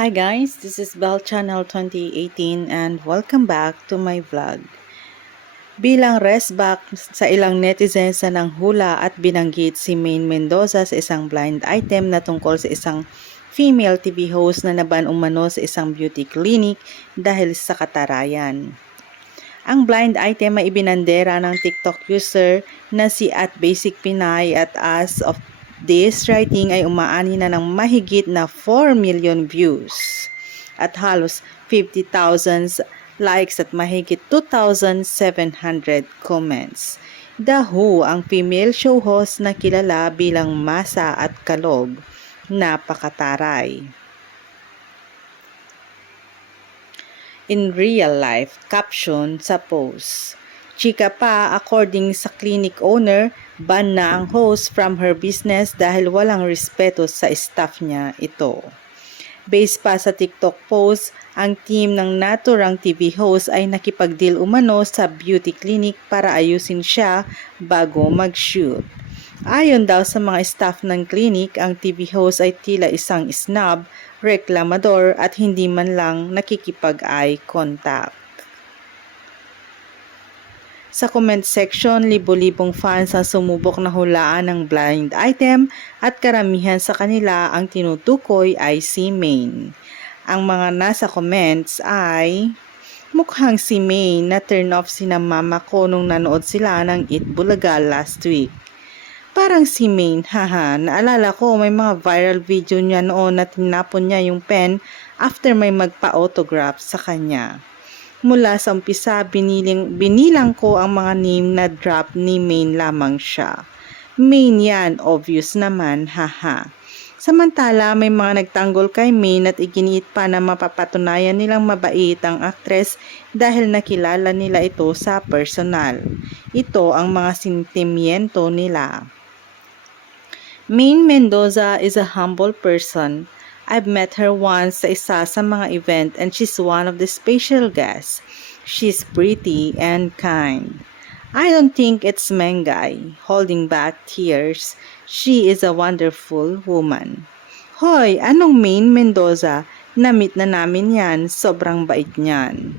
Hi guys, this is Bell Channel 2018 and welcome back to my vlog. Bilang restback sa ilang netizens na ng hula at binanggit si Maine Mendoza sa isang blind item na tungkol sa isang female TV host na naban umano sa isang beauty clinic dahil sa katarayan. Ang blind item ay ibinandera ng TikTok user na si at Basic Pinay at as of this writing ay umaani na ng mahigit na 4 million views at halos 50,000 likes at mahigit 2,700 comments. The ang female show host na kilala bilang masa at kalog, napakataray. In real life, caption sa post. Chika pa, according sa clinic owner, ban na ang host from her business dahil walang respeto sa staff niya ito. Based pa sa TikTok post, ang team ng naturang TV host ay nakipag-deal umano sa beauty clinic para ayusin siya bago mag-shoot. Ayon daw sa mga staff ng clinic, ang TV host ay tila isang snob, reklamador at hindi man lang nakikipag-eye contact. Sa comment section, libo-libong fans ang sumubok na hulaan ng blind item at karamihan sa kanila ang tinutukoy ay si Maine. Ang mga nasa comments ay mukhang si Maine na turn off si mama ko nung nanood sila ng Eat Bulaga last week. Parang si Maine, haha, naalala ko may mga viral video niya noon na tinapon niya yung pen after may magpa-autograph sa kanya. Mula sa umpisa, biniling, binilang ko ang mga name na drop ni Main lamang siya. Main yan, obvious naman, haha. Samantala, may mga nagtanggol kay Main at iginiit pa na mapapatunayan nilang mabait ang aktres dahil nakilala nila ito sa personal. Ito ang mga sentimiento nila. Main Mendoza is a humble person I've met her once sa isa sa mga event and she's one of the special guests. She's pretty and kind. I don't think it's Mengay holding back tears. She is a wonderful woman. Hoy, anong main Mendoza? Namit na namin yan. Sobrang bait niyan.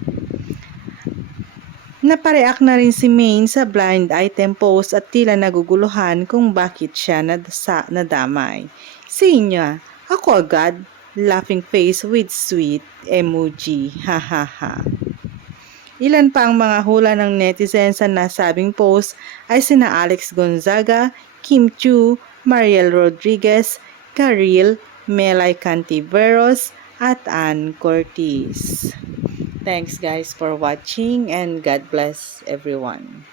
Napareak na rin si Maine sa blind item post at tila naguguluhan kung bakit siya nadasa, nadamay. Sa inyo, ako agad, laughing face with sweet emoji. Ha ha ha. Ilan pa ang mga hula ng netizens sa nasabing post ay sina Alex Gonzaga, Kim Chu, Mariel Rodriguez, Karil, Melay Cantiveros, at Ann Cortez. Thanks guys for watching and God bless everyone.